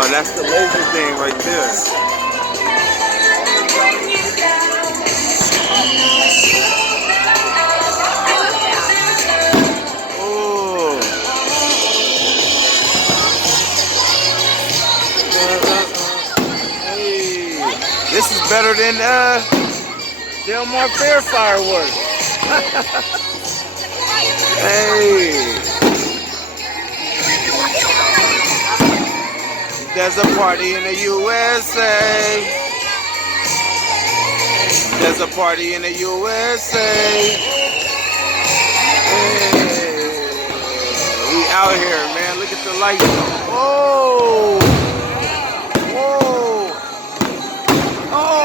Oh, that's the laser thing right there. Oh. Hey. This is better than Del Mar Fair fireworks. Hey. There's a party in the USA. There's a party in the USA. Hey. We out here, man. Look at the lights. Whoa. Whoa. Oh.